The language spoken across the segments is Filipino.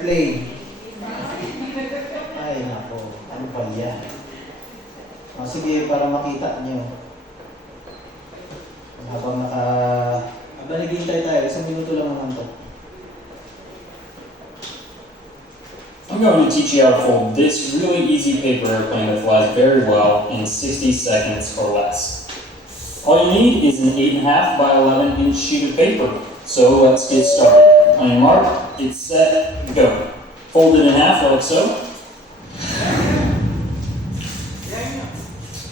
Play. Ay, nako. Ano ba yan? Sige, para makita nyo. Habang naghihintay tayo, 1 minuto lang naman to. I'm going to teach you how to fold this really easy paper airplane that flies very well in 60 seconds or less. All you need is an 8.5 by 11 inch sheet of paper. So let's get started. On your mark, get set, go. Fold it in half like so.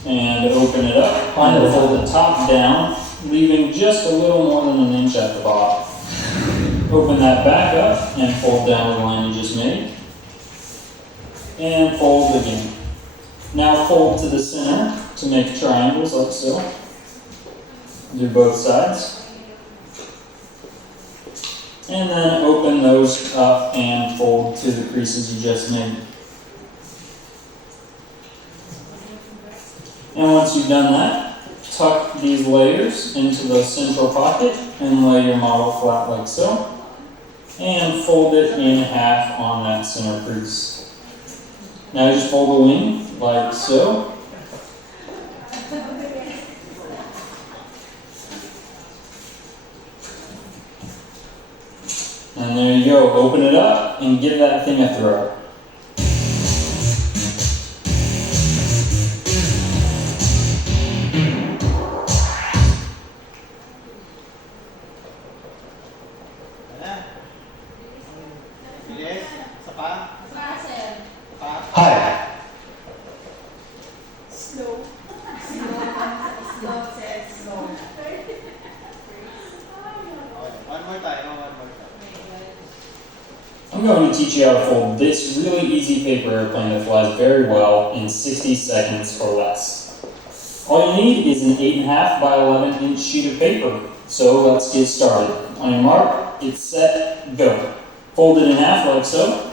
And open it up. And fold the top down, leaving just a little more than an inch at the bottom. Open that back up and fold down the line you just made. And fold again. Now fold to the center to make triangles like so. Do both sides. And then open those up and fold to the creases you just made. And once you've done that, tuck these layers into the central pocket and lay your model flat like so. And fold it in half on that center crease. Now just fold the wing like so. And there you go. Open it up and give that thing a throw. Hi. Slow. Slow. One more time. I'm going to teach you how to fold this really easy paper airplane that flies very well in 60 seconds or less. All you need is an 8.5 by 11 inch sheet of paper. So let's get started. On your mark, get set, go. Fold it in half like so.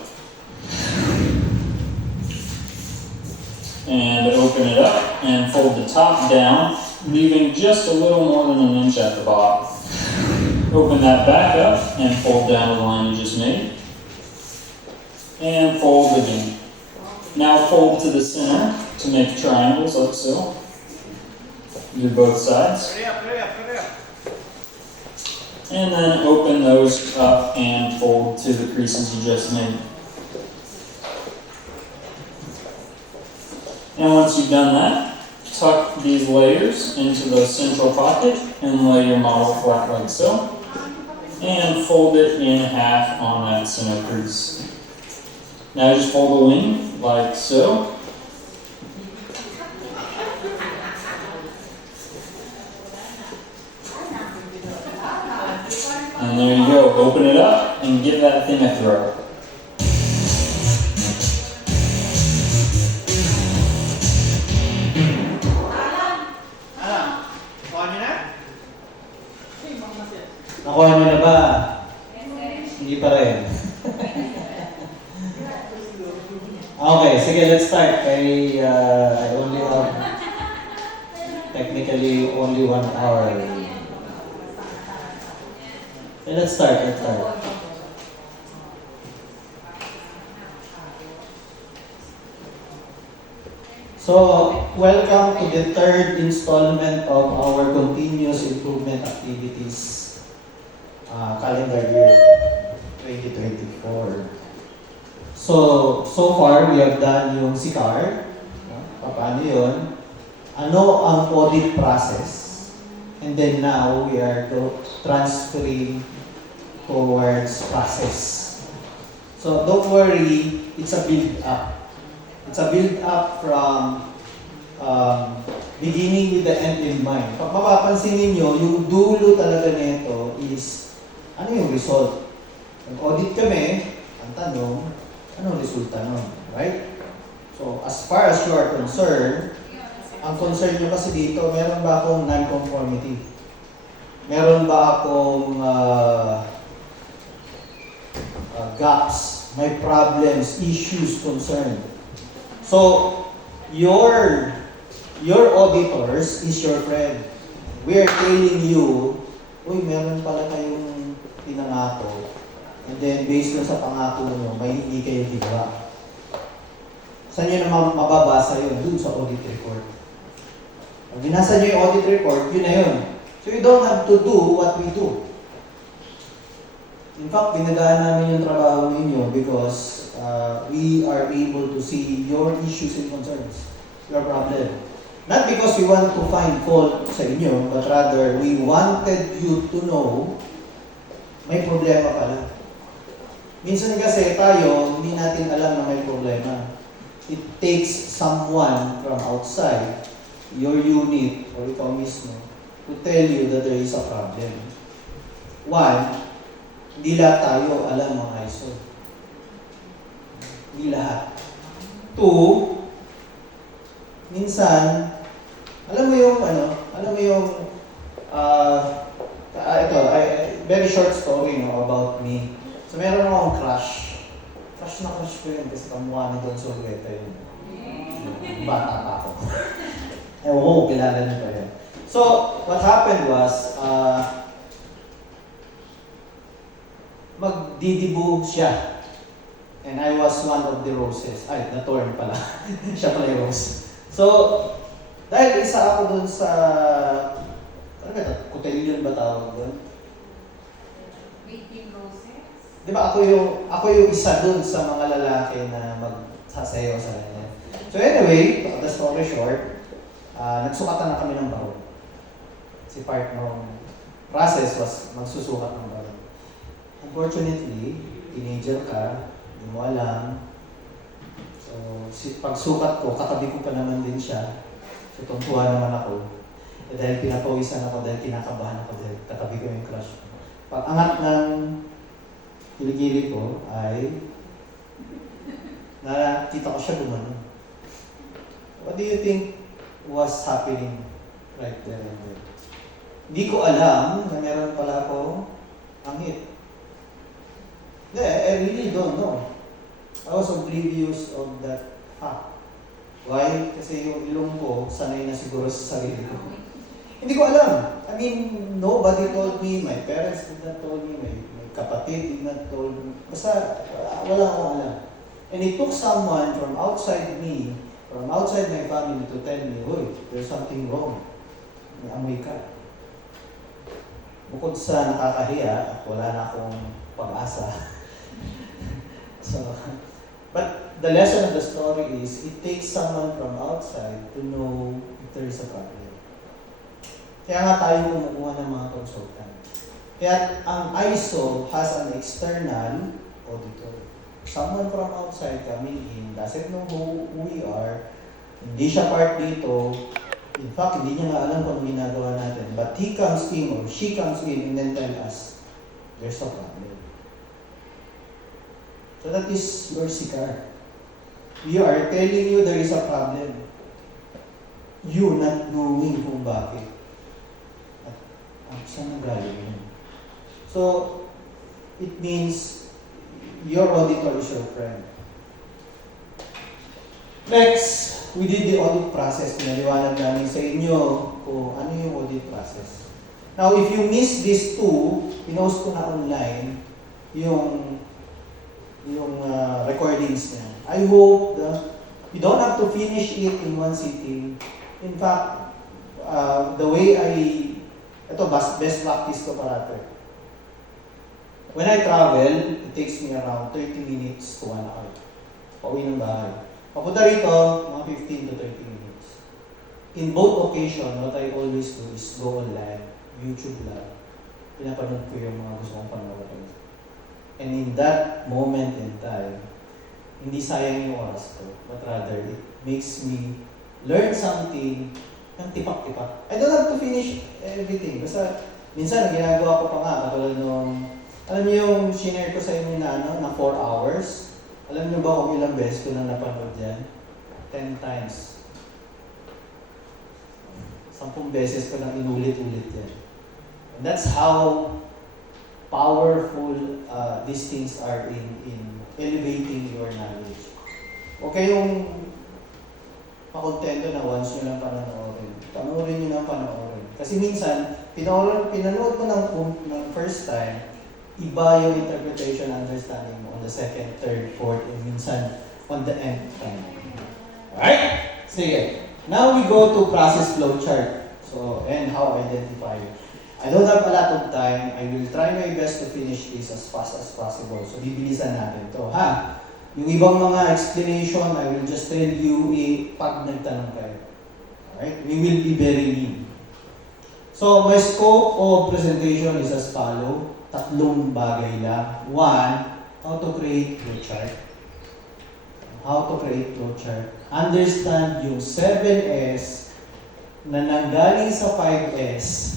And open it up and fold the top down, leaving just a little more than an inch at the bottom. Open that back up and fold down the line you just made. And fold again. Now fold to the center to make triangles like so. Do both sides. And then open those up and fold to the creases you just made. And once you've done that, tuck these layers into the central pocket and lay your model flat like so. And fold it in half on that center crease. Now just fold the wing like so. And there you go. Open it up and give that thing a throw. Nakuha nyo na ba? Hindi pa rin. Okay, sige, let's start. I only have technically only 1 hour. Okay, let's start. So, welcome to the third installment of our continuous improvement activities calendar year 2024. So far we have done yung CCAR. Paano yun? Ano ang audit process? And then now we are transferring towards process. So don't worry, it's a build-up. It's a build-up from beginning with the end in mind. Pag mapapansin ninyo, yung dulo talaga nito is ano yung result? Nag-audit kami, ang tanong, anong resulta nun? Right? So, as far as you are concerned, ang concern nyo kasi dito, meron ba akong non-conformity? Meron ba akong gaps? May problems, issues, concern? So, your auditors is your friend. We are telling you, uy, meron pala kayong pinangako And then, based dun sa pangako nyo, may hindi kayo ginawa. Saan nyo naman mababasa yun? Dun sa audit report. Pag binasa nyo yung audit report, yun na yun. So you don't have to do what we do. In fact, pinagaan namin yung trabaho ninyo because we are able to see your issues and concerns, your problem. Not because we want to find fault sa inyo, but rather we wanted you to know may problema pala. Minsan kasi tayo, hindi natin alam na may problema. It takes someone from outside, your unit, or ikaw mismo, to tell you that there is a problem. One, hindi lahat tayo alam mga ISO. Hindi lahat. Two, minsan, alam mo yung very short story about me. So meron akong crush. Crush na crush ko yun kasi kamukha ni Don Sorveta yun. Bata pa ako. Ewan ko, kilala niyo pa yun. So, what happened was, magdidibu siya. And I was one of the roses. Ay, the thorn pala. Siya pala yung rose. So, dahil isa ako dun sa, ano ba ito? Cotillion ba tawag dun? Waiting roses? Di ba ako yung isa dun sa mga lalaki na magsasayaw sa kanya. So anyway, the story short, nagsukatan na kami ng barong. Si part ng process was magsusukat ng barong. Unfortunately, teenager ka, hindi mo alam. So, pagsukat ko, katabi ko pa naman din siya. So, tungtuwa naman ako. Dahil pinapawisan ako, dahil kinakabahan ako, dahil katabi ko yung crush ko. Pag angat ng kiligili ko ay nakita ko siya gumano. What do you think was happening right there and there? Hindi ko alam na meron pala akong angit. I really don't know. I was oblivious of that fact. Why? Kasi yung ilong ko, sanay na siguro sa sarili ko. Hindi ko alam. I mean, nobody told me, my parents did not told me, my kapatid did not told me. Basta, wala akong alam. And it took someone from outside me, from outside my family to tell me, "Hoy, there's something wrong. May amoy ka." Bukod sa nakakahiya at wala na akong pag-asa. So, but the lesson of the story is, it takes someone from outside to know if there is a problem. Kaya nga tayo kumukuha ng mga consultant. Kaya ang ISO has an external auditor. Someone from outside coming in, doesn't know who we are, hindi siya part dito, in fact, hindi niya nga alam kung ano ginagawa natin, but he comes in or she comes in and then tell us, there's a problem. So that is your SICAR. We are telling you there is a problem. You not knowing kung bakit. At saan nagaling yun? So, it means your auditor is your friend. Next, we did the audit process. Pinaliwanag namin sa inyo kung ano yung audit process. Now, if you miss these two, pinost ko na online yung recordings niya. I hope that you don't have to finish it in one sitting. In fact, the way ito best practice ko parate. When I travel, it takes me around 30 minutes to 1 hour. Pauwi ng bahay. Papunta rito, mga 15 to 30 minutes. In both occasions, what I always do is go online, YouTube live. Pinapanood ko yung mga gusto kong panoorin. And in that moment in time, hindi sayang yung oras ko, but rather it makes me learn something ng tipak-tipak. I don't have to finish everything. Basta, minsan, ginagawa ko pa nga, katulad nung, alam niyo yung shinare ko sa inyo na, na 4 hours? Alam niyo ba kung ilang beses ko na napanood yan? 10 times. 10 beses ko lang inulit-ulit yan. And that's how powerful these things are in elevating your knowledge. Huwag kayong makontento na once nyo lang panonoorin. Panoorin nyo lang panoorin. Kasi minsan, pinanood mo ng first time, iba yung interpretation, understanding mo on the second, third, fourth, and minsan on the nth time. Alright? Sige. Now we go to process flow chart. So, and how identify. I don't have a lot of time. I will try my best to finish this as fast as possible. So, bibilisan natin to, ha? Yung ibang mga explanation, I will just tell you pag nagtanong kayo. Alright? We will be very lean. So, my scope of presentation is as follow. Tatlong bagay lang. One, how to create flowchart. How to create flowchart. Understand yung 7S na nanggaling sa 5S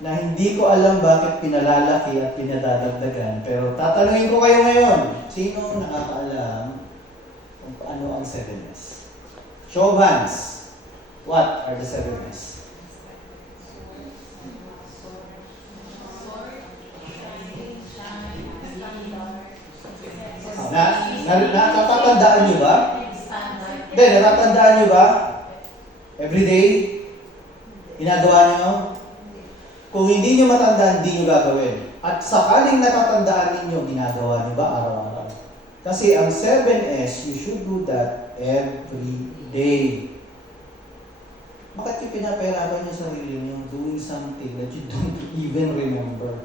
na hindi ko alam bakit pinalalaki at pinadadagdagan. Pero tatanungin ko kayo ngayon, sino nakakaalam kung paano ang 7S? Show of hands. What are the 7S? Natatandaan nyo ba? Hindi, natatandaan nyo ba? Everyday? Ginagawa nyo? Kung hindi nyo matandaan, hindi nyo gagawin. At sakaling natatandaan ninyo, ginagawa nyo ba araw-araw? Kasi ang 7S, you should do that every day. Bakit yung pinapahirapan nyo sarili nyo doing something that you don't even remember?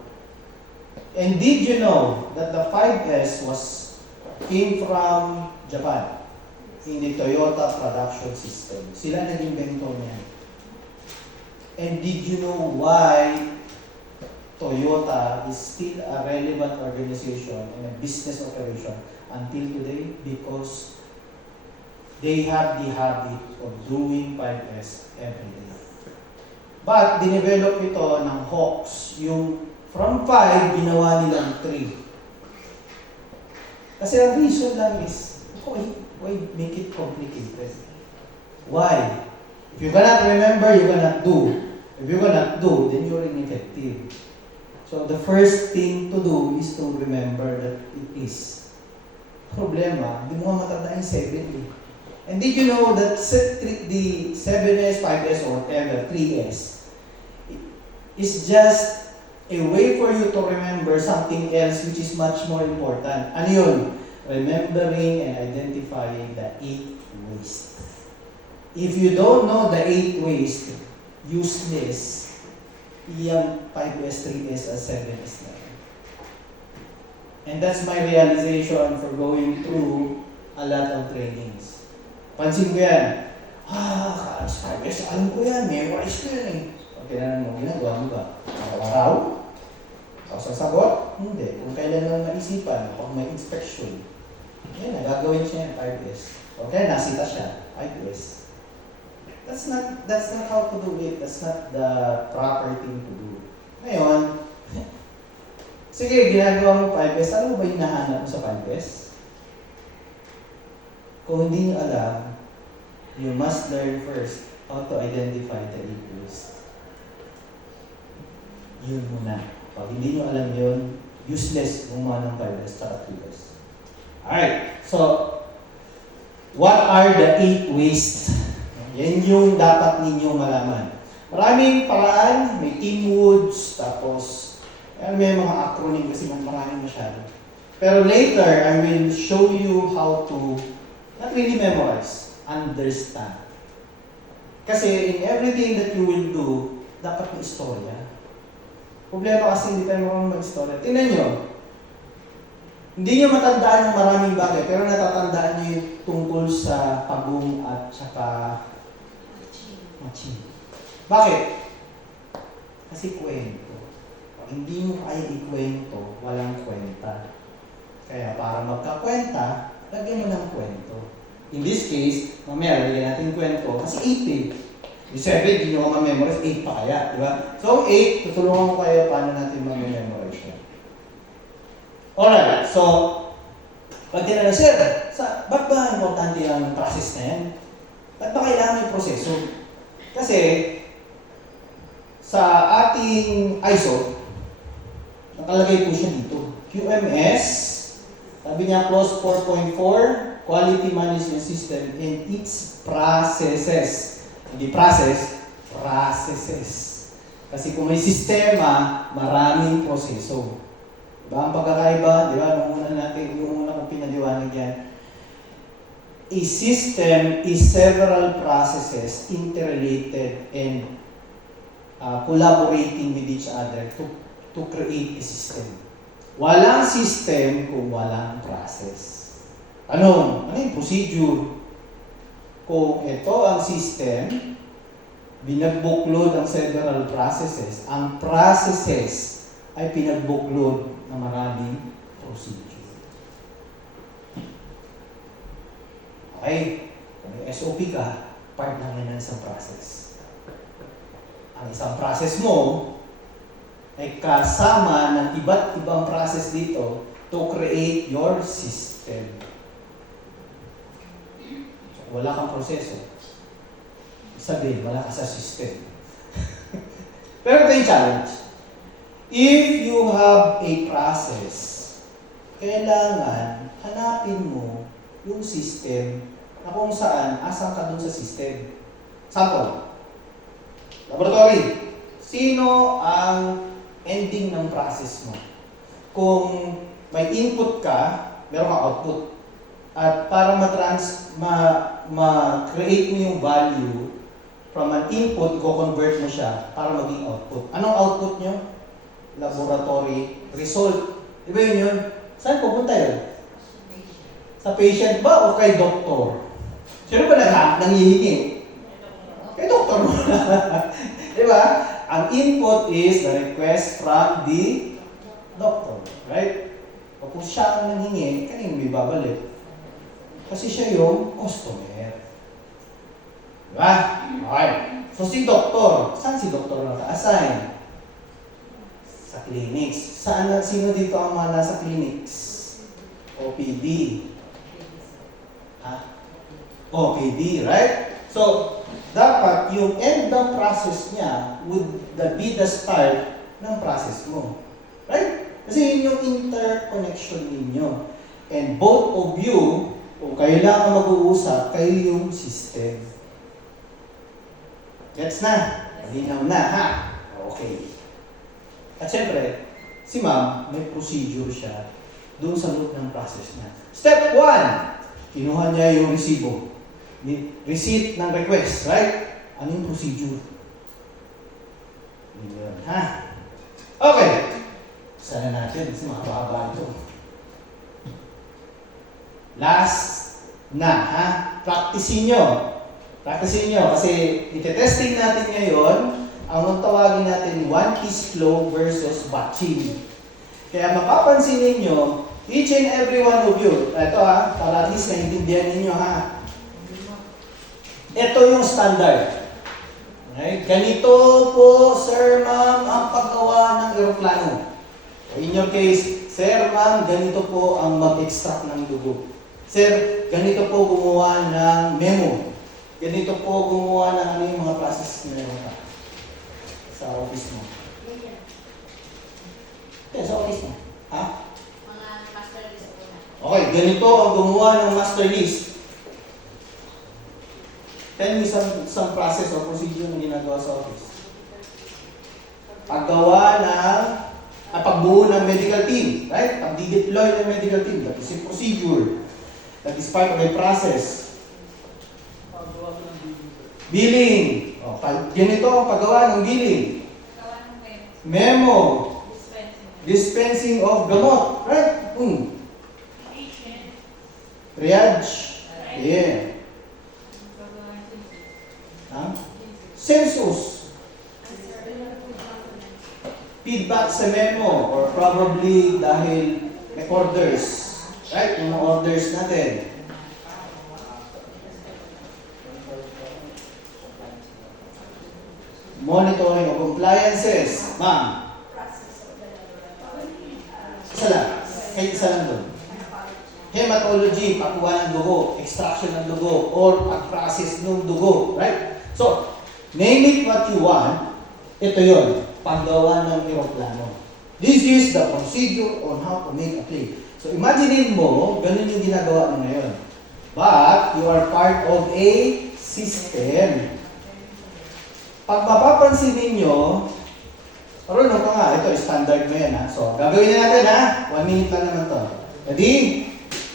And did you know that the 5S came from Japan in the Toyota production system? Sila nag-invento niyan. And did you know why Toyota is still a relevant organization and a business operation until today? Because they have the habit of doing 5S every day. But dinevelop ito ng Hawks, yung from 5, ginawa nilang 3. Kasi ang reason lang is, why make it complicated? Why? If you cannot remember, you cannot do. If you cannot do, then you're ineffective. So the first thing to do is to remember that it is. Problema, hindi mo nga matandaan yung 7 eh. And did you know that the 7S, 5S, or whatever, 3S, is just a way for you to remember something else which is much more important. Ano yun? Remembering and identifying the 8 ways. If you don't know the 8 ways, useless, yung 5S, 3S, or 7S na. And that's my realization for going through a lot of trainings. Pansin ko yan. 5S, alam ko yan, memorize ko yan eh. Okay na naman, ginagawa mo ba? Araw-araw? Sasagot? Hindi. Kung kailan lang maisipan, pag may inspection, yan, nagagawin siya yung 5S. Okay, nasita siya, 5S. That's not how to do it. That's not the proper thing to do. Ngayon, sige, ginagawa mo 5S. Ano ba yung nahanap mo sa 5S? Kung hindi nyo alam, you must learn first how to identify the 8 ways. Yun muna. Pag hindi nyo alam yun, useless gumawa ng 5S at 3S. Alright, so, what are the 8 ways? Yan yung dapat ninyo malaman. Maraming paraan, may Team Woods, tapos, may mga acronym kasi maraming masyado. Pero later, I will show you how to, not really memorize, understand. Kasi in everything that you will do, dapat may istorya. Problema kasi hindi tayo marunong mag-istorya. Tingnan nyo, hindi nyo matandaan yung maraming bagay, pero natatandaan nyo yung tungkol sa pagong at saka machin. Bakit? Kasi kwento. Pag hindi mo kaya ikwento, walang kwenta. Kaya para magkakwenta, lagyan mo ng kwento. In this case, mamaya lagyan natin kwento kasi 8 eh. Yung 7, hindi nyo ma-memorize, 8 pa kaya, di ba? So 8, tutulungan ko kayo paano natin ma-memorize yan. Alright, so, pag tinanong, sir, ba't ba importante ang process na yan? Ba't ba kailangan yung proseso? Kasi, sa ating ISO, nakalagay po siya dito. QMS, sabi niya, clause 4.4, Quality Management System and its processes. Hindi process, processes. Kasi kung may sistema, maraming proseso. Diba ang pagkakaiba? Diba? Yung una kong pinaliwanag yan. A system is several processes interrelated and collaborating with each other to create a system. Walang system kung walang process. Ano yung procedure? Kung ito ang system, binagbuklod ang several processes. Ang processes ay pinagbuklod ng maraming procedure. Okay? Kung may SOP ka, part lang yan sa process. Ang isang process mo ay kasama ng iba't ibang process dito to create your system. So, wala kang proseso. Sabihin, wala ka sa system. Pero ito yung challenge. If you have a process, kailangan hanapin mo yung system na kung saan, asan ka dun sa system. Sample, laboratory. Sino ang ending ng process mo? Kung may input ka, meron kang output. At para ma-create mo yung value, from an input, i-convert mo siya para maging output. Anong output nyo? Laboratory result. Di ba yun? Saan pupunta yun? Sa patient ba o kay doktor? Sino ba nanghihingi? Kay doktor mo. Di ba? Ang input is the request from the doctor. Right? O kung siya ang nanghingi, kanino may babalik? Kasi siya yung customer. Diba? Okay. So si doktor, saan si doktor naka-assign? Sa clinics. Sino dito ang mga nasa clinics? OPD. OPD, right? So, dapat yung end ng process niya would be the start ng process mo. Right? Kasi yun yung interconnection ninyo. And both of you, kung kayo lang ang mag-uusap, kayo yung system. Gets na? Malinaw na, ha? Okay. At syempre, si ma'am, may procedure siya doon sa loob ng process niya. Step 1, kinuha niya yung resibo. Receipt ng request, right? Ano yung procedure? Yun, ha? Okay. Sana natin, kasi makababa ito. Last na, ha? Practicein nyo. Practicein nyo kasi ite-testing natin ngayon ang tawagin natin one-piece flow versus batching. Kaya mapapansin ninyo, each and every one of you, ito ha, para at least naintindihan ninyo ha. Ito yung standard. Okay? Ganito po, sir, ma'am, ang paggawa ng eroplano. In your case, sir, ma'am, ganito po ang mag-extract ng dugo. Sir, ganito po gumawa ng memo. Ganito po gumawa ng ano yung mga process na meron ka sa office mo. Yeah, sa office mo. Ha? Mga master list po na. Okay, ganito ang gumawa ng master list. Tell me some process or procedure na ginagawa sa office. Paggawa ng pagbuo ng medical team, right? Pag-deploy ng medical team, that is a procedure. That is part of a process. Billing. O, ganito ang paggawa ng billing. Gawa ng Memo. dispensing. Dispensing of gamot. Right? Patient. Triage. Yeah. Huh? Census. Feedback sa memo or probably dahil may orders. Right? Yung orders natin. Monitoring of compliances. Ma'am. Isa lang. Kahit isa lang doon. Hematology, pagkuha ng dugo, extraction ng dugo, or pag-process ng dugo. Right? So, name it what you want. Ito yon, paggawa ng eroplano. This is the procedure on how to make a plane. So, imaginein mo, ganun yung ginagawa mo ngayon. But, you are part of a system. Pag mapapansin ninyo, Marunong ka nga. Ito, standard mo yan ha. So, gagawin na natin ha. 1 minute lang naman to. Ready?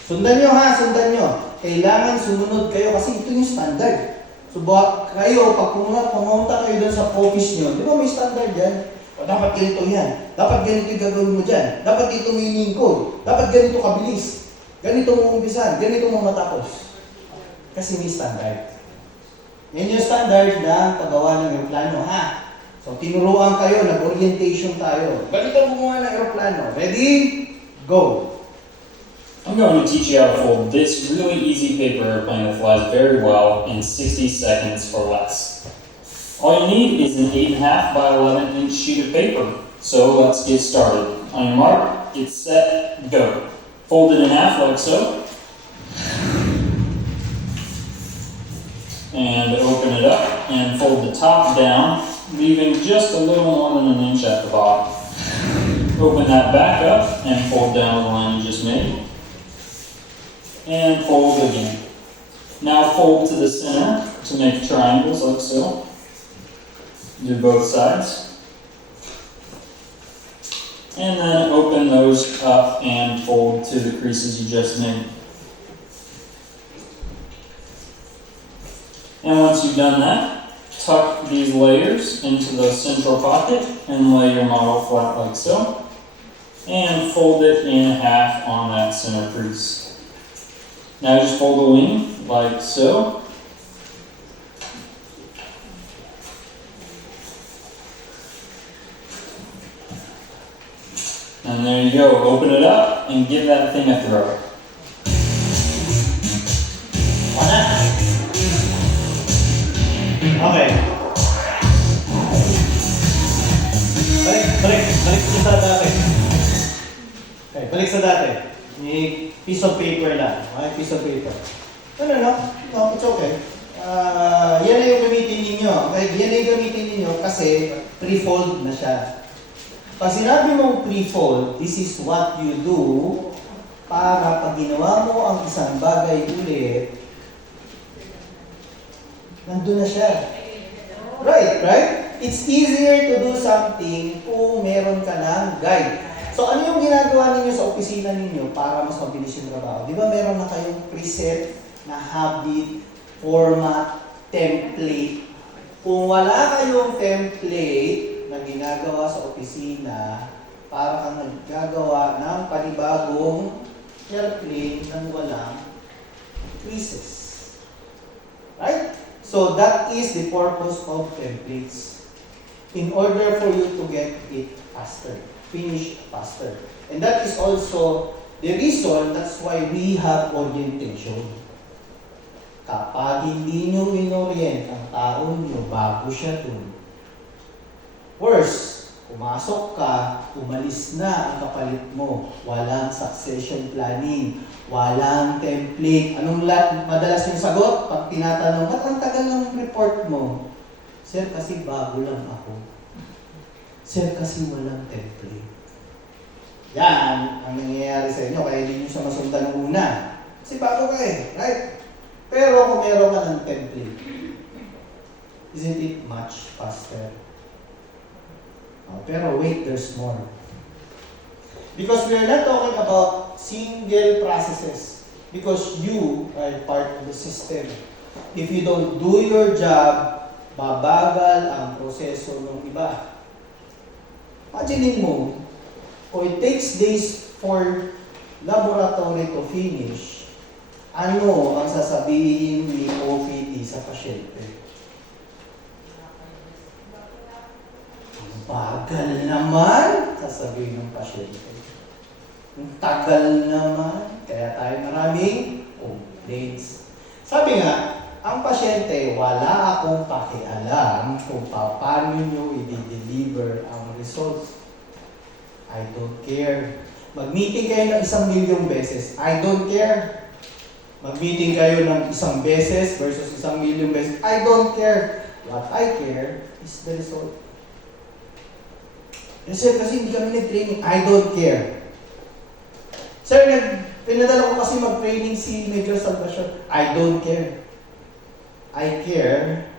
Sundan nyo ha, sundan nyo. Kailangan sumunod kayo kasi ito yung standard. So, kayo, pag pumunta kayo dun sa office nyo, di ba may standard yan? O, dapat ganito yan. Dapat ganito yung gagawin mo dyan. Dapat dito may lingkod. Dapat ganito kabilis. Ganito mo umpisan. Ganito mo matapos. Kasi may standard. Yan yung standard ng paggawa ng aeroplano, ha? So, tinuruan kayo, nag-orientation tayo. Ganito gumawa ng aeroplano. Ready? Go! I'm going to teach you how to fold this really easy paper airplane that flies very well in 60 seconds or less. All you need is an 8.5 by 11 inch sheet of paper. So let's get started. On your mark, get set, go. Fold it in half like so. And open it up and fold the top down, leaving just a little more than an inch at the bottom. Open that back up and fold down the line you just made. And fold again. Now fold to the center to make triangles like so. Do both sides. And then open those up and fold to the creases you just made. And once you've done that, tuck these layers into the central pocket and lay your model flat like so. And fold it in half on that center crease. Now just fold the wing like so. And there you go, open it up and give that thing a throw. Wala. Okay. Balik sa dati. Okay, balik sa dati. May piece of paper lang. Okay, piece of paper. No, it's okay. Yan na yung gamitin ninyo. Okay, yan na yung gamitin ninyo kasi pre-fold na siya. Pag sinabi mong pre-fold, this is what you do para pag ginawa mo ang isang bagay ulit, nandun na siya. Right? It's easier to do something kung meron ka ng guide. So ano yung ginagawa ninyo sa opisina ninyo para mas mabilis yung trabaho? Di ba meron na kayong preset na habit, format, template? Kung wala kayong template na ginagawa sa opisina, para kang naggagawa ng panibagong airplane ng walang creases. Right? So that is the purpose of templates. In order for you to get it faster, finish faster. And that is also the reason that's why we have orientation. Kapag hindi nyo inorient ang tao nyo bago siya dun, worse, pumasok ka, umalis na ang kapalit mo, walang succession planning, walang template. Anong madalas yung sagot? Pag tinatanong, ba't ang tagal ng report mo? Sir, kasi bago lang ako. Sir, kasi walang template. Yan ang nangyayari sa inyo, kaya hindi nyo siya masundan ng una. Kasi bago ka eh, right? Pero kung meron ka ng template, isn't it much faster? Pero wait, there's more. Because we are not talking about single processes. Because you are part of the system. If you don't do your job, babagal ang proseso ng iba. Imagine mo, kung it takes days for laboratory to finish, ano ang sasabihin ni OPT sa pasyente? Bagal naman, sasabihin ng pasyente. Ang tagal naman, kaya tayo maraming complaints. Sabi nga, ang pasyente, wala akong pakialam kung paano nyo i-deliver ang results. I don't care. Mag-meeting kayo ng 1,000,000 beses. I don't care. Mag-meeting kayo ng 1 beses versus 1,000,000 beses. I don't care. What I care is the result. Sir, kasi hindi kami nag-training. I don't care. Sir, pinadala ko kasi mag-training si Major Salvacion. I don't care. I care.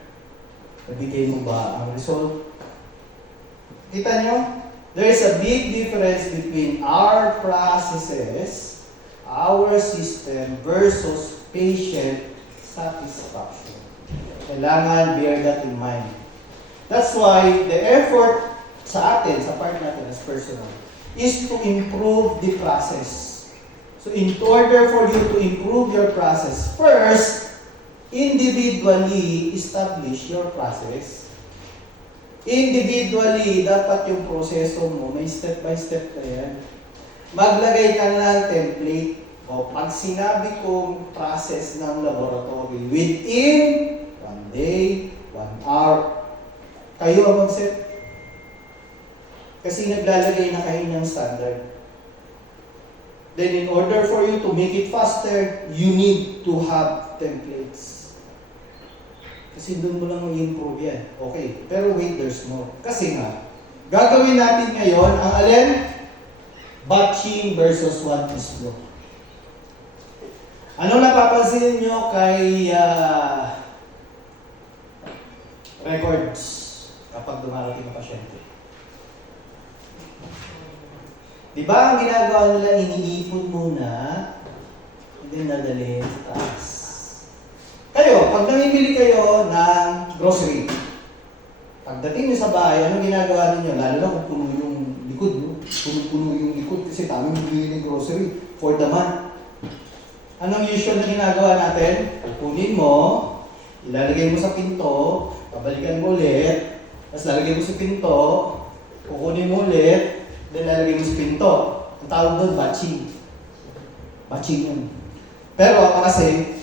Nabigay mo ba ang result? Kita nyo? There is a big difference between our processes, our system, versus patient satisfaction. Kailangan bear that in mind. That's why the effort sa atin, sa part natin as personal, is to improve the process. So in order for you to improve your process, first, individually establish your process. Individually, dapat yung proseso mo, may step by step na yan. Maglagay ka na ng template. O pag sinabi kong process ng laboratory, within 1 day, 1 hour, kayo ang mag-set. Kasi naglalagay na kayo ng standard. Then in order for you to make it faster, you need to have templates. Kasi doon mo lang i-improve yan. Okay, pero wait, there's more. Kasi nga, gagawin natin ngayon ang alin? Batching versus one-piece flow. Ano napapansin nyo kay records kapag dumarating ang pasyente? Di ba ang ginagawa nila, iniipon muna, and then dadalhin sa taas. Kayo, pag namimili kayo ng grocery, pagdating nyo sa bahay, anong ginagawa ninyo? Lalo na kung puno yung likod, no? Puno yung likod kasi kami bibili ng grocery for the month. Anong usual na ginagawa natin? Kukunin mo, ilalagay mo sa pinto, pabalikan mo ulit, tapos lalagay mo sa pinto, kukunin mo ulit, then lalagay mo sa pinto. Ang tawag doon, batching. Batching yun. Pero ako kasi,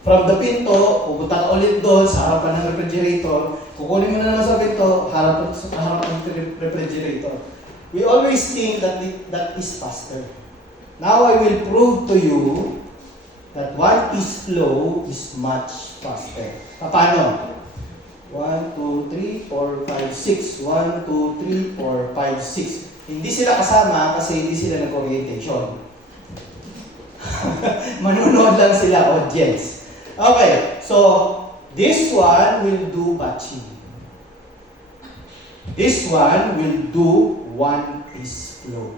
from the pinto, pupunta ka ulit doon sa harapan ng refrigerator, kukunin mo na naman sa pinto, harapan ng refrigerator. We always think that that is faster. Now I will prove to you that one-piece flow is much faster. Paano? 1, 2, 3, 4, 5, 6. 1, 2, 3, 4, 5, 6. Hindi sila kasama kasi hindi sila nag-orientation. Manunood lang sila, audience. Okay, so this one will do batching. This one will do one-piece flow.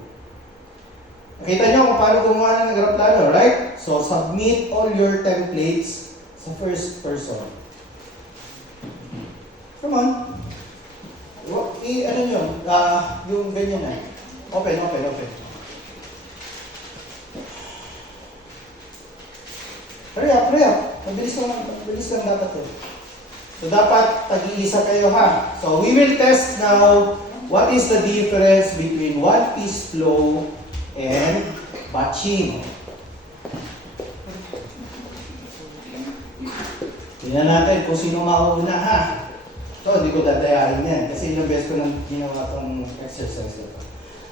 Nakita nyo kung paano gumawa ng aeroplano, right? So, submit all your templates sa first person. Come on. Ano nyo? Yung ganyan na. Open. Hurry up. Mabilis lang dapat yun. So, dapat tag-iisa kayo ha. So, we will test now what is the difference between one-piece flow and batching. Tingnan natin kung sino mauuna ha. Ito, hindi ko dadayain yan kasi ilang beses ko nang ginawa itong exercise na ito.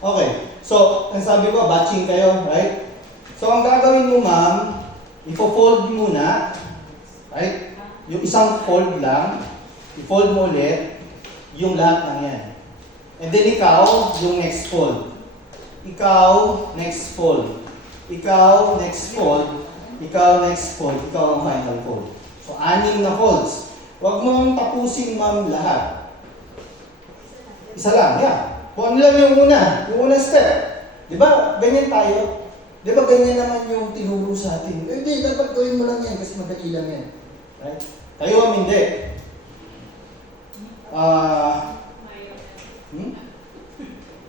Okay, so, ang sabi ko, batching kayo, right? So, ang gagawin mo ma'am, ipo-fold muna, right? Yung isang fold lang, i-fold mo ulit, yung lahat ng yan. And then ikaw, yung next fold. Ikaw, next fold. Ikaw, next fold. Ikaw, next fold. Ikaw ang final fold. So, 6 na folds. Huwag mong tapusin ma'am lahat. Isa lang, yeah. Kung ano lang yung unang step. Di ba, ganyan tayo? Di ba ganyan naman yung tinuro sa atin? Hindi, dapat gawin mo lang yan kasi madali lang yan. Right? Tayo ang hindi.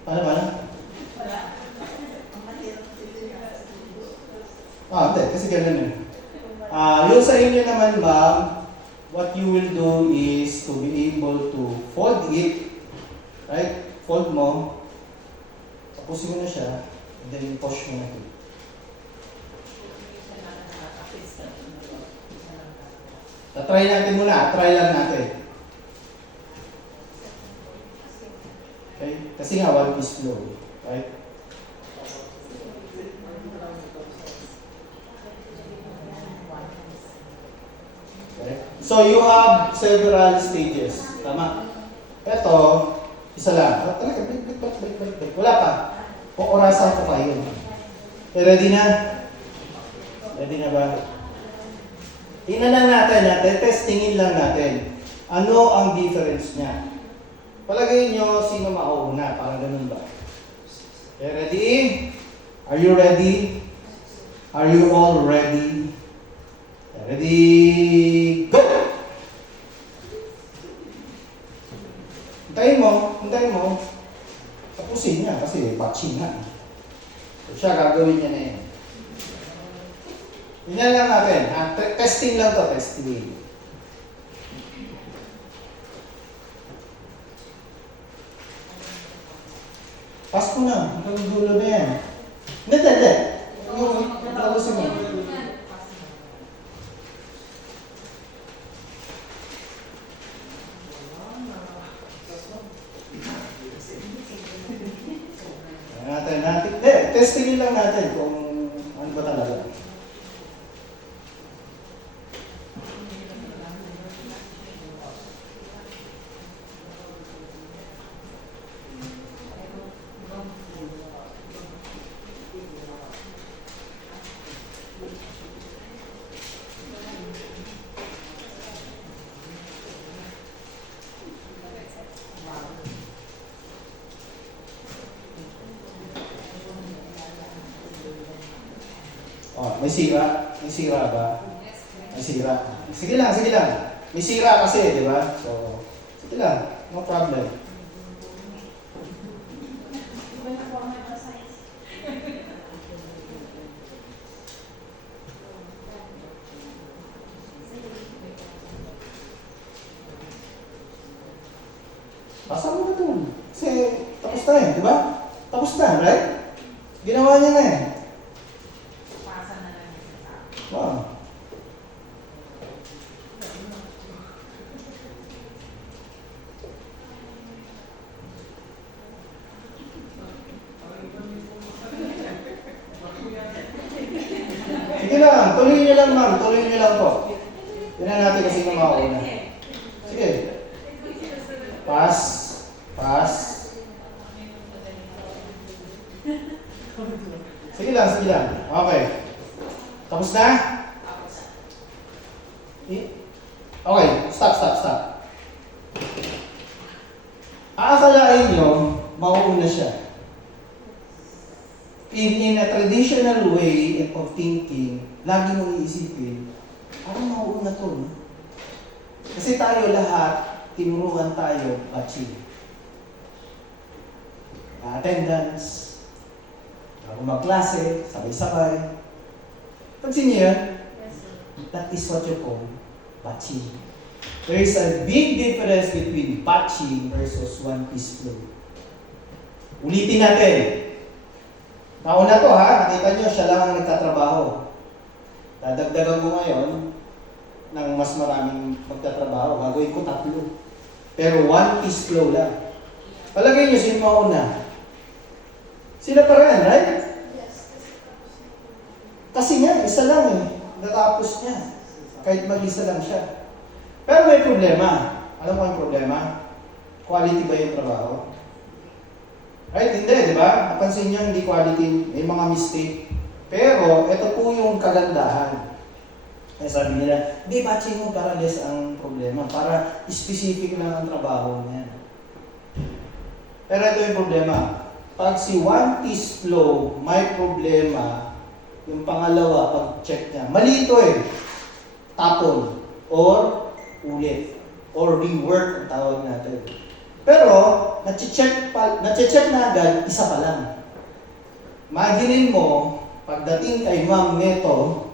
Paano? Hindi, kasi ganun yun. Yung sa inyo naman ma'am, what you will do is to be able to fold it, right? Fold mo, tapusin mo na siya, and then push mo na ito. Try natin muna, try lang natin. Okay? Kasi nga one-piece flow, right? Okay? So you have several stages. Tama? Ito, isa lang. Talaga, break. Wala pa. Orasan ko pa yun. Okay, ready na? Ready na ba? Tingnan lang natin, testingin lang natin. Ano ang difference niya? Palagay nyo, sino mauuna? Parang ganun ba? Okay, ready? Are you ready? Are you all ready? Ready? Go! Hintayin mo. Tapusin niya kasi batching nga. So siya, gagawin niya na yan. Yan lang natin. Ha? Testing lang to, testing. Pass mo na. Hanggang dulo na yan. Hindi. Tapusin mo. Testingin lang natin kung ano ba talaga. Oh, may sira. May sira ba? May sira. Sige lang. May sira kasi, di ba? So, sige lang. No problem. Pasa mo na dun. Kasi tapos na di ba? Tapos na, right? Ginawa niya na eh. Wow. Sige lang, tuloy niyo lang ma'am, tuloy niyo lang po. Tingnan natin kasi kung makauna. Sige. Pass. Sige lang. Okay. Tapos na? Okay, stop. Aakalain nyo, mauuna siya. In a traditional way of thinking, lagi mong iisipin, parang mauuna to, no? Kasi tayo lahat, tinuruan tayo batching. Attendance, bago magklase, sabay-sabay. Pansin niyo yan? That is what you call batching. There is a big difference between batching versus one-piece flow. Ulitin natin. Nauna to ha, nakita nyo, siya lang ang nagtatrabaho. Dadagdagan mo ngayon ng mas maraming magtatrabaho. Gagawin ko 3. Pero one-piece flow lang. Palagay nyo, sino mauna? Sila pa rin, right? Kasi nga, isa lang eh. Natapos niya. Kahit mag-isa lang siya. Pero may problema. Alam mo yung problema? Quality ba yung trabaho? Right? Hindi, di ba? Napansin niyo, hindi quality. May mga mistake. Pero, ito po yung kagandahan. Ay sabi nila, di batching mo para less ang problema. Para specific lang ang trabaho niya. Pero ito yung problema. Pag si one-piece flow may problema, yung pangalawa, pag-check niya, mali ito eh. Tapon. Or ulit. Or rework ang tawag natin. Pero, na-check na agad, isa pa lang. Imaginin mo, pagdating kay Ma'am Neto,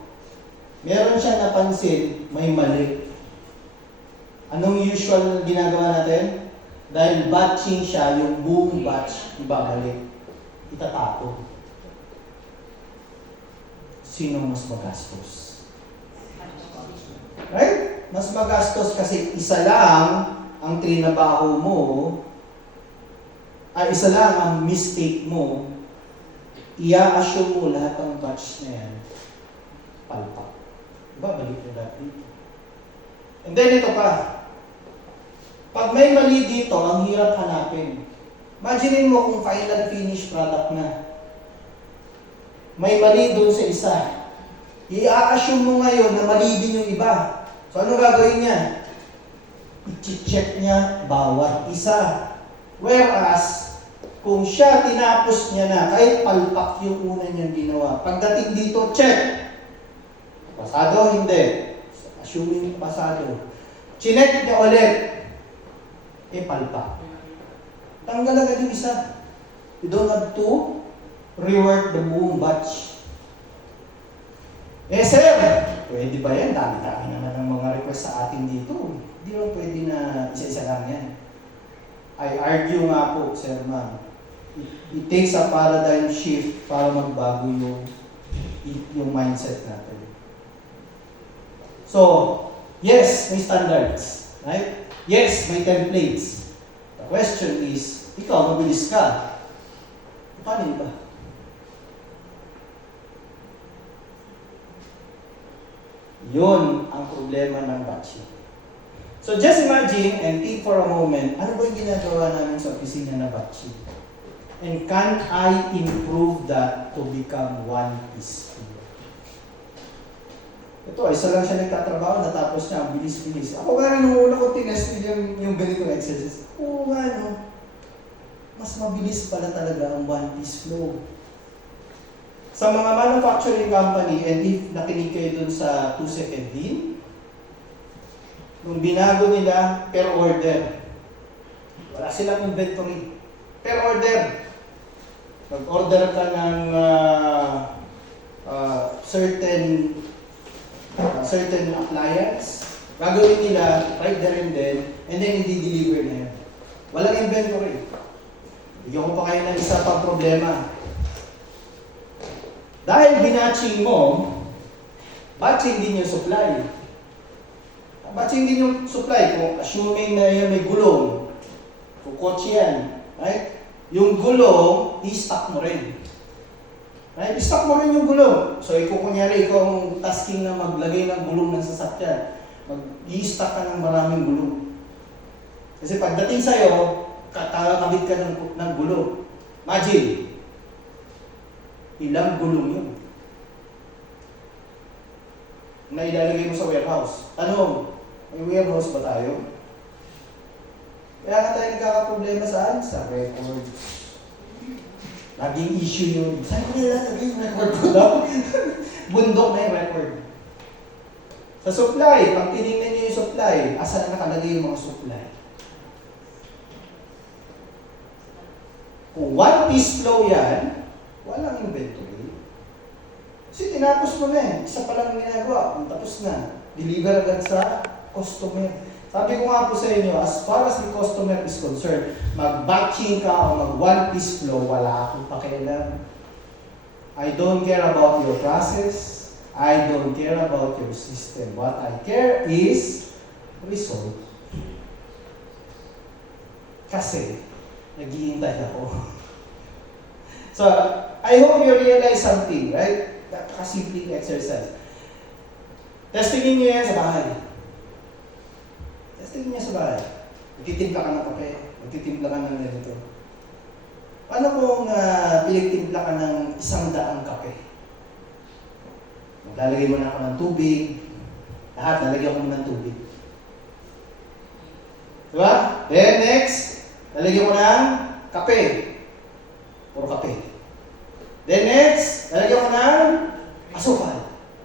meron siya napansin, may mali. Anong usual ginagawa natin? Dahil batching siya, yung buong batch, ibabalik. Itatapon. Sino mas magastos? Right? Mas magastos kasi isa lang ang trinabaho mo, ay isa lang ang mistake mo, i-assume mo lahat ng batch na yan, palpak. Ibabalik mo lahat dito. And then ito pa, pag may mali dito, ang hirap hanapin. Imaginin mo kung final finished product na. May mali doon sa isa. I-assume mo ngayon na mali din yung iba. So ano gagawin niya? I-check niya bawat isa. Whereas, kung siya tinapos niya na, kahit palpak yung una niyang ginawa, pagdating dito, check. Pasado, hindi. Assuming pasado. Chinek niya ulit. Palpak. Tanggal agad yung isa. You don't have to rework the buong batch. Sir, pwede ba yan? Dami-dami naman ang mga request sa atin dito. Hindi lang pwede na isa-isa lang yan. I argue nga po, sir, ma'am. It takes a paradigm shift para magbago yung mindset natin. So, yes, may standards. Right? Yes, may templates. The question is, ikaw, mabilis ka. Paano ba? Yun ang problema ng batching. So just imagine and think for a moment, ano ba yung ginagawa namin sa opisina na batching? And can I improve that to become one piece? Ito, isa lang siya nagtatrabaho, natapos niya, ang bilis-bilis. Ako nga nung una ko tinest yung ganitong exercise. Oo nga, no? Mas mabilis pala talaga ang one piece flow. Sa mga manufacturing company, and if nakinig kayo dun sa 2-second lean, nung binago nila per order, wala silang inventory. Per order. Mag-order ka ng certain appliance, gagawin nila right there and then i-deliver na yan. Walang inventory. Bigyan ko pa kayo ng isa pang problema. Dahil binatching mo, batching din yung supply. Batching din yung supply. Kung assuming na yan may gulong, kung kotse yan, right? Yung gulong, i-stock mo rin. Right? I-stock mo rin yung gulong. So, kunyari, ikaw ang tasking na maglagay ng gulong ng sasakyan. Mag-i-stock ka ng maraming gulong. Kasi pagdating sa'yo, kakabit ka ng gulong. Imagine, ilang gulong yun na ilalagay mo sa warehouse. Tanong, may warehouse ba tayo? Kaya nga tayo nagkakaproblema saan? Sa records. Laging issue yun. Saan ko nilalagay yung record ko daw? Bundok na yung record. Sa supply, pag tinignan nyo yung supply, asan na nakalagay yung mga supply? Kung one piece flow yan, walang inventory. Kasi tinapos mo na eh. Isa pa lang ginagawa. Kung tapos na, deliver agad sa customer. Sabi ko nga po sa inyo, as far as the customer is concerned, mag-batching ka o mag-one piece flow, wala akong pakialam. I don't care about your process. I don't care about your system. What I care is result. Kasi, naghihintay ako. So, I hope you realize something, right? Simple exercise. Testingin nyo yan sa bahay. Testingin nyo sa bahay. Magtitimpla ka ng kape. Magtitimpla ka ng ganito. Paano kung pinagtimpla ka ng 100 kape? Maglalagay mo na ako ng tubig. Lahat, lalagyan ko mo ng tubig. Diba? Then next, lalagyan mo ng kape. Puro kape. Then next, lalagyan mo ng asukal.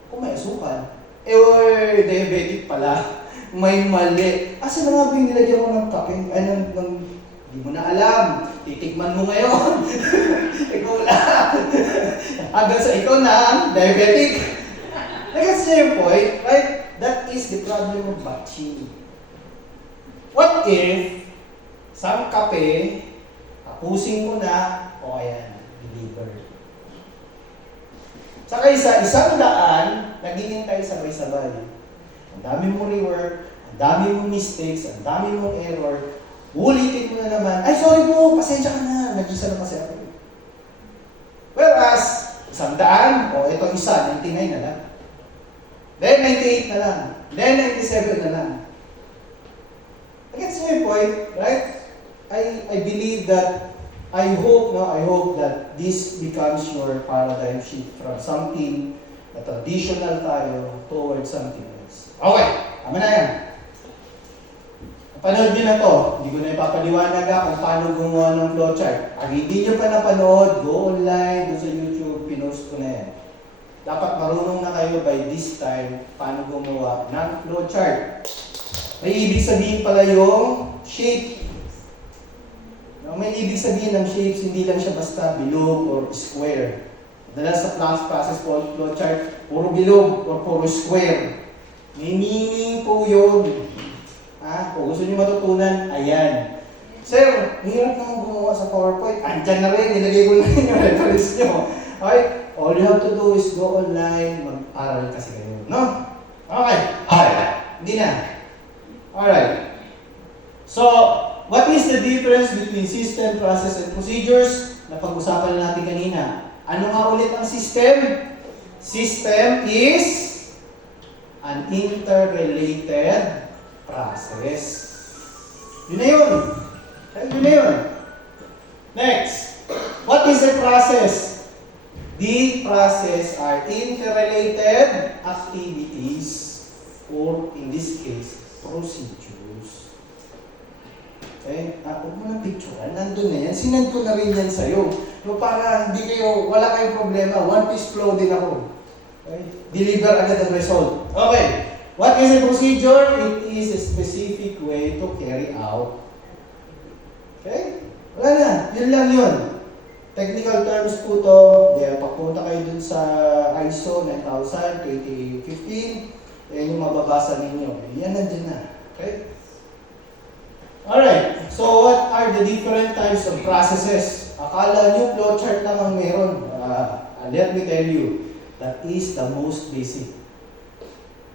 Kung may asukal, diabetic pala. May mali. Asa na nga ba yung nilagyan mo ng kape? Hindi mo na alam. Titikman mo ngayon. Ikaw lang. Hanggang sa ikaw na, diabetic. That's the point, right? That is the problem of batching. What if, some kape, tapusin mo na, o ayan, deliver. Saka isa, 100, naghihintay sabay-sabay. Ang dami mong rework, ang dami mong mistakes, ang dami mong error, ulitin mo na naman, ay sorry po, pasensya ka na, nag-isa na kasi ako. Whereas, 100, o itong isa, 99 na lang. Then 98 na lang. Then 97 na lang. I get the point, right? I believe that, I hope that this becomes your paradigm shift from something na traditional tayo towards something else. Okay, tama na yan. Panood nyo na to. Hindi ko na ipapaliwanag kung paano gumawa ng flowchart. Pag hindi nyo pa napanood, go online, go sa YouTube, pinost ko na yan. Dapat marunong na kayo by this time paano gumawa ng flowchart. May ibig sabihin pala yung shape. May ibig sabihin ng shapes, hindi lang siya basta bilog or square. Madalas sa process flowchart, puro bilog or puro square. May meaning po yun. Kung gusto niyo matutunan, ayan. Sir, hirap naman gumawa sa PowerPoint. Andyan na rin, nilagay ko na rin yung reference nyo. Okay? All you have to do is go online, mag-aral kasi kayo. No? Okay. Hindi na. Alright. So, what is the difference between system, process, and procedures? Napag-usapan na natin kanina. Ano nga ulit ang system? System is an interrelated process. Yun na yun. Yun na yun. Next. What is a process? The process are interrelated activities or in this case, procedures. Okay? Huwag mo ng picturean. Nandun na yan. Sinend ko na rin yan sa'yo. So, para hindi kayo, wala kayong problema. One piece flow din ako. Okay? Deliver agad ang result. Okay. What is a procedure? It is a specific way to carry out. Okay? Wala na. Yun lang yun. Technical terms po to. Kaya pagpunta kayo dun sa ISO 9000, 2015, yan yung mababasa ninyo. Yan nandun na. Okay? Alright. So, what are the different types of processes? Akala nyo flowchart lang ang meron. Let me tell you, that is the most basic.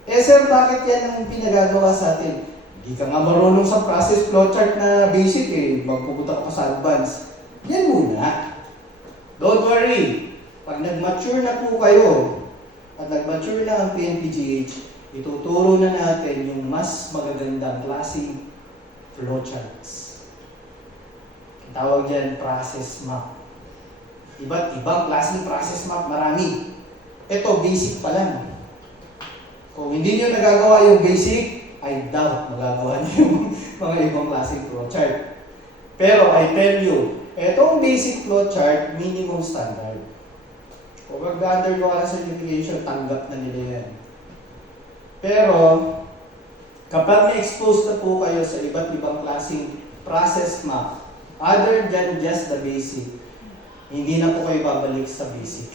Sir, bakit yan ang pinagagawa sa atin? Hindi ka nga marunong sa process flowchart na basic magpupunta ka pa sa advance. Yan muna. Don't worry. Pag nag-mature na po kayo, at nag-mature na ang PNPGH, ituturo na natin yung mas magagandang klaseng flowcharts. Tawag yan process map. Iba't ibang klaseng process map, marami. Ito, basic pa lang. Kung hindi nyo nagagawa yung basic, I doubt magagawa nyo yung mga ibang klaseng flowchart. Pero I tell you, etong basic flowchart, minimum standard. Kung mag-undergo ka na certification, tanggap na nila yan. Pero, kapag na-expose na po kayo sa iba't ibang klaseng process map, other than just the basic, hindi na po kayo babalik sa basic.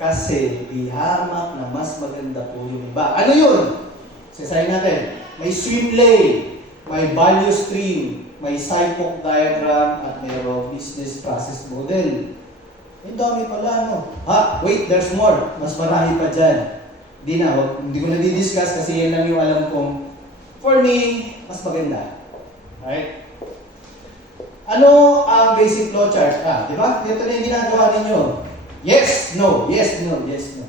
Kasi ihamak na mas maganda po yung iba. Ano yun? Sasayin natin. May swim lane, may value stream, may SIPOC diagram, at mayroong business process model. Ang dami pala, no? Wait, there's more. Mas marami pa dyan. Hindi ko na di-discuss kasi yan lang yung alam kong, for me, mas maganda. Right? Ano ang basic flowchart? Di ba? Ito na yung ginagawa ninyo. Yes, no, yes, no, yes, no.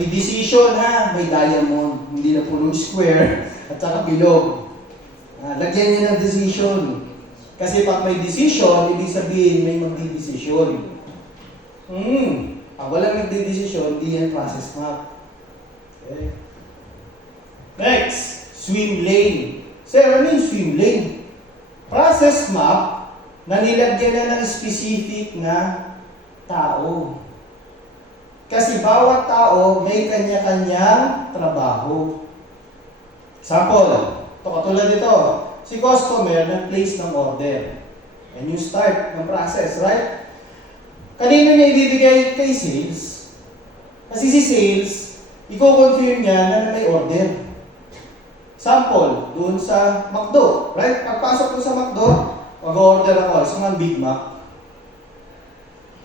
May decision may diamond, hindi na puro square, at saka bilog. Lagyan niyo ng decision. Kasi pag may decision, ibig sabihin may magdi-decision. Pag walang magdi-decision, di yan process map. Okay. Next, swim lane. Sir, ano yung swim lane? Process map na nilagyan na ng specific na tao. Kasi bawat tao may kanya-kanyang trabaho. Example, katulad ito, si customer nag-place ng order. And you start ng process, right? Kanino niya ibibigay? Kay sales. Kasi si sales, i-confirm niya na may order. Example, doon sa McDo, right? Pagpasok doon sa McDo, mag-order ako, isang Big Mac.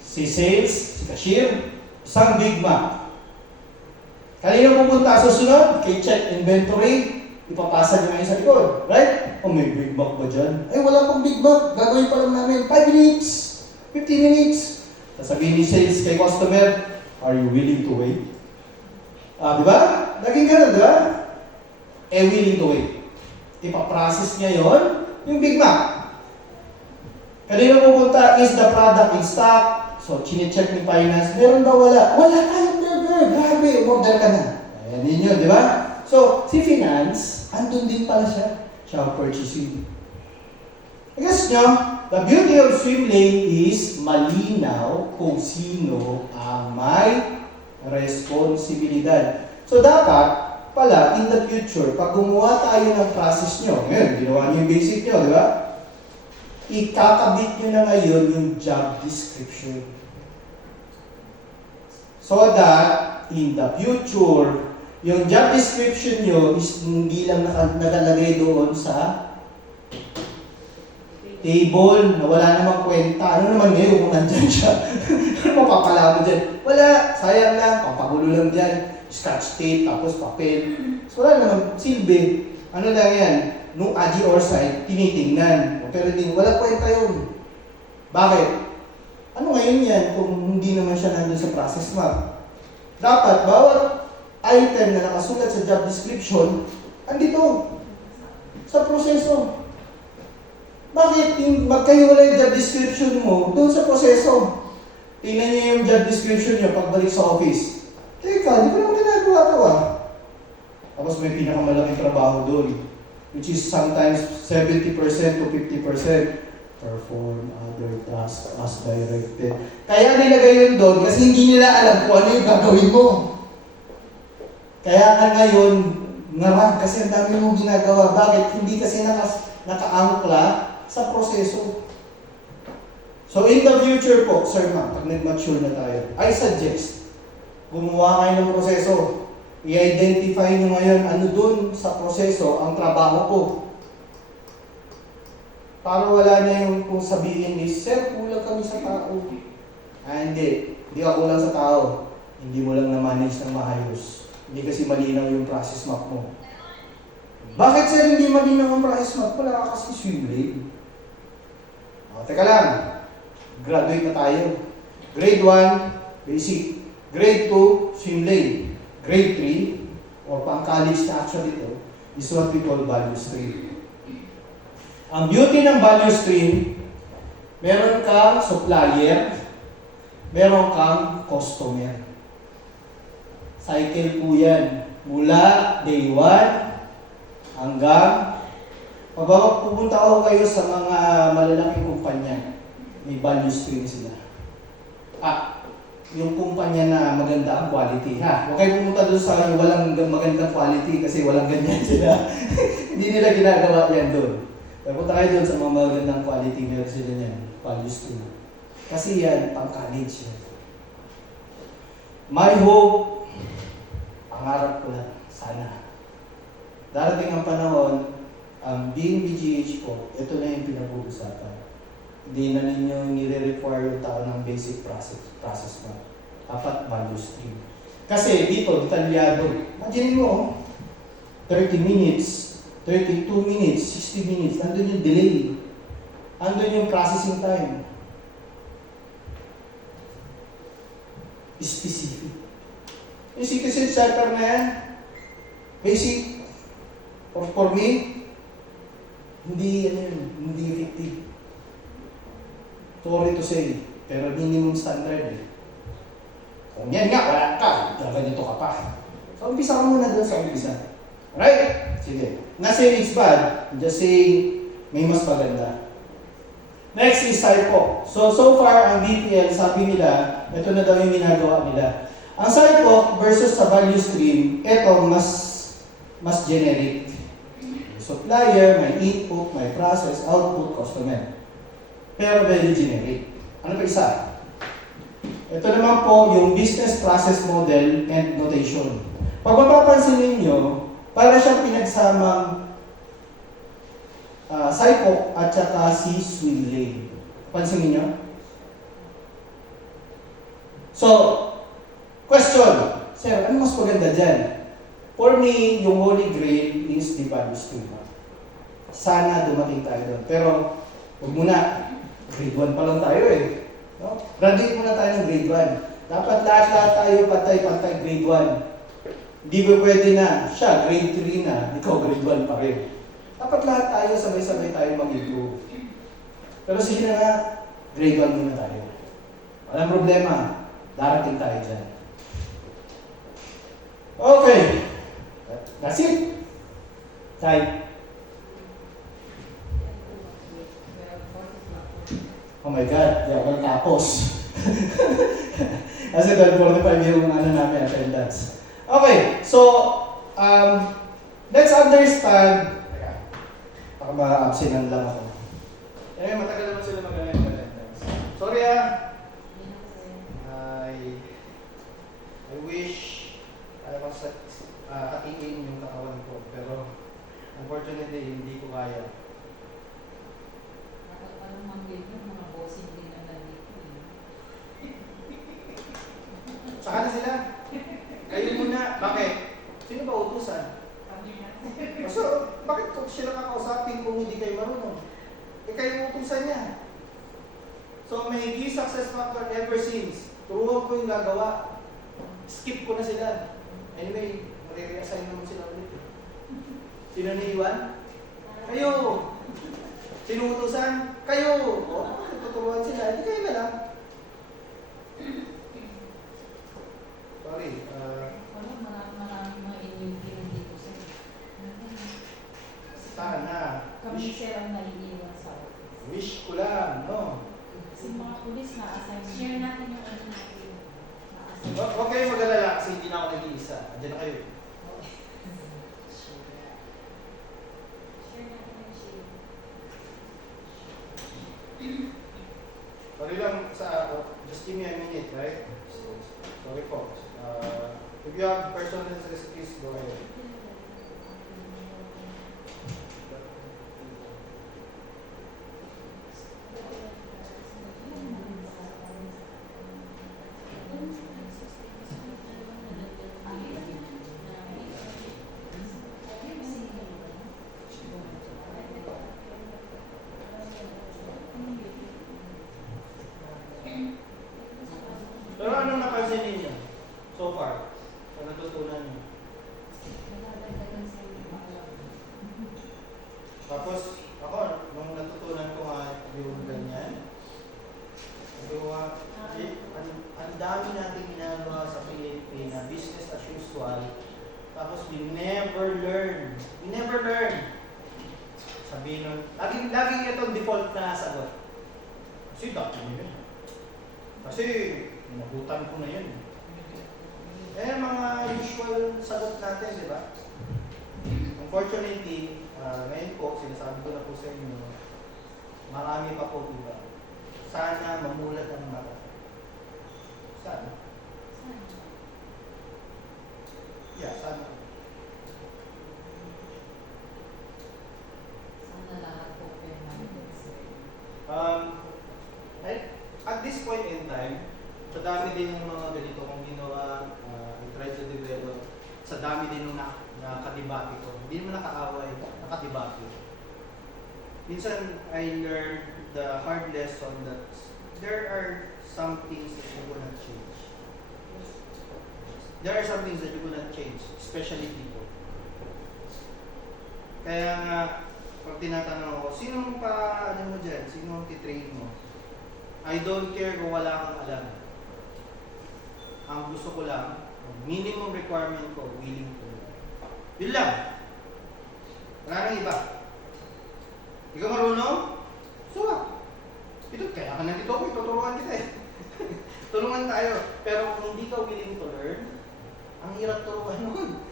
Si sales, si cashier, isang Big Mac. Kanino pupunta susunod? Kay check inventory, ipapasa niyo ngayon sa likod, right? May Big Mac ba dyan? Wala pong Big Mac. Gagawin pa lang namin 5 minutes, 15 minutes. Sasabihin ni sales kay customer, are you willing to wait? Diba? Naging ganun, diba? Willing to wait. Ipaprocess niya yon yung Big Mac. Kanino pupunta? Is the product in stock? So, chine-check ni finance, meron ba wala? Wala tayong burger! Grabe, order ka na. Ayan yun, di ba? So, si finance, andun din pala siya. Siya ang purchasing. Guess nyo, the beauty of swim lane is malinaw kung sino ang may responsibilidad. So, dapat pala, in the future, pag gumawa tayo ng process nyo, ngayon, ginawa nyo yung basic nyo, di ba? Ikakabit nyo na ngayon yung job description. So that, in the future, yung job description nyo is hindi lang nakalagay doon sa table na wala namang kwenta. Ano naman ngayon kung nandyan siya? Ano mapapala mo dyan? Wala, sayang lang, papagulo lang dyan. Scotch tape, tapos papel. So wala naman, silbi. Ano lang yan? Nung AG or site, tinitingnan. Pero din, wala kwenta yun. Bakit? Ano ngayon yan kung hindi naman siya nandun sa process map? Dapat, bawat item na nakasulat sa job description, andito. Sa proseso. Bakit? Magkahiwalay yung job description mo doon sa proseso. Tingnan niyo yung job description niyo pagbalik sa office. Teka, di ko naman ginagawa ito ah. Tapos may pinakamalaking trabaho doon, which is sometimes 70% to 50%. Perform other tasks as directed. Kaya nilagay yun doon kasi hindi nila alam kung ano yung gagawin mo. Kaya ka ngayon, ngarang kasi ang dami mong ginagawa. Bakit? Hindi kasi naka-angkla sa proseso. So in the future po, sir ma'am, pag nag-mature na tayo, I suggest, gumawa kayo ng proseso. I-identify nyo ngayon ano dun sa proseso ang trabaho ko. Para wala na yung kung sabihin ni, sir, kulang kami sa tao. Hindi. Hindi ka kulang sa tao. Hindi mo lang na-manage ng maayos. Hindi kasi malinaw yung process map mo. Bakit sir hindi malinaw ang process map? Wala ka kasi swim lane. Teka lang. Graduate na tayo. Grade 1, basic. Grade 2, swim lane. Grade 3, or pang-college na actually ito, is what we call value stream. Ang beauty ng value stream, meron kang supplier, meron kang customer. Cycle po yan. Mula day 1 hanggang pupunta ako kayo sa mga malalaking kumpanya. May value stream sila. Yung kumpanya na maganda ang quality, ha? Huwag kayo pumunta doon sa walang magandang quality kasi walang ganyan sila. Hindi nila ginagawa yan doon. Pero punta kayo doon sa mga magandang quality, meron sila yan, value stream. Kasi yan, pang-college yan. My hope, pangarap ko lang, sana. Darating ang panahon, ang being BGH po, ito na yung pinag-uusapan. Hindi na ninyo nire-require yung tao ng basic process map. Dapat value stream. Kasi dito, detalyado. Imagine mo, 30 minutes, 32 minutes, 60 minutes, nandun yung delay. Nandun yung processing time. Specific. Yung citizen charter na yan, basic, for me, hindi effective. Sorry to say, pero minimum standard eh. Kung yan nga, wala ka, ganito ka pa. So, umpisa ka muna doon sa umpisa. Right? Sige. Not saying it's bad, I'm just saying may mas maganda. Next is SIPO. So far, ang DPL, sabi nila, ito na daw yung ginagawa nila. Ang SIPO versus sa value stream, ito mas generic. Supplier, may input, may process, output, customer. Pero very generic. Ano pa isa? Ito naman po yung business process model and notation. Pag mapapansin ninyo, para siyang pinagsamang SIPO at saka si swim lane. Pansin ninyo? So, question. Sir, ano mas maganda dyan? For me, yung holy grail is the value stream. Sana dumating tayo doon. Pero, huwag muna. Grade 1 pa lang tayo eh. No? Graduate muna tayo ng grade 1. Dapat lahat tayo pantay-pantay grade 1. Hindi ba pwede na, siya grade 3 na, ikaw grade 1 pa rin. Dapat lahat tayo sabay-sabay tayo mag-improve. Pero sige na nga, grade 1 muna tayo. Walang problema, darating tayo dyan. Okay. That's it. Type. Oh my God, di ako natapos. Kasi 12:45 yung ano namin, attendance. Okay, so, let's understand. Teka, baka ma-absinan lang ako. Eh, matagal naman sila mag-ano yung attendance. Sorry I wish I was hatiin yung katawan ko, pero unfortunately, hindi ko kaya. Saka na sila. Kayo muna. Bakit? Sino ba utusan? So, bakit ko sila kakausapin kung hindi kayo marunong? Eh, kayo utusan niya. So, may key success factor ever since. Turuan ko yung gagawa. Skip ko na sila. Anyway, re-reassign naman sila ulit. Sino naiwan? Kayo. Sino utusan? Kayo. O, tuturuan sila. Hindi kayo na lang. Sorry. Sana. Kami sir ang naiiwan sa office. Wish ko lang, no? Kasi mga pulis na assign. Share natin yung ano natin. Huwag kayo mag-alala kasi hindi na ako nag-iisa. Andiyan na kayo. Share natin yung share. Sorry lang just give me a minute, right? Sorry po. If you have personal recipes, go ahead. Pero anong napansin ninyo so far? Sa natutunan niyo? Tapos, ako, nung natutunan ko nga yung ganyan, ang dami natin ginagawa sa PNP na business as usual, tapos we never learn. We never learn. Sabihin nun, laging itong default na sagot. Kasi dati nyo yun. Kasi, nabutan ko na yun. Eh, mga usual sagot natin, di ba? Unfortunately, ngayon po, sinasabi ko na po sa inyo, marami pa po iba. Sana mamulat ang mata. Sana. Yeah, sana. Sana lahat po permanent sir. At this point in time, sa dami din ng mga ganito kong ginawa, I try to develop, sa dami din ng nakadebate ko. Hindi naman nakaaway, nakadebate. Minsan, I learned the hard lesson that there are some things that you will not change. There are some things that you will not change, especially people. Kaya nga, pag tinatanong ako, sinong ano mo dyan? Sino ang titrain mo? I don't care kung wala kang alam. Ang gusto ko lang, minimum requirement ko, willing to learn. Yun lang. Wala nang iba. Ikaw marunong? So what? Ito, kaya ka nandito ako, tuturuan kita eh. Tulungan tayo. Pero kung hindi ka willing to learn, ang hirap turuan nun.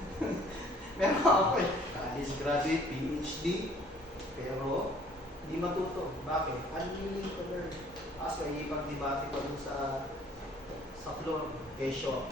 Meron ako eh. College graduate, PhD, pero hindi matuto. Bakit? Unwilling to learn. Kaso, ipag-debate pa dun sa floor, kesyo.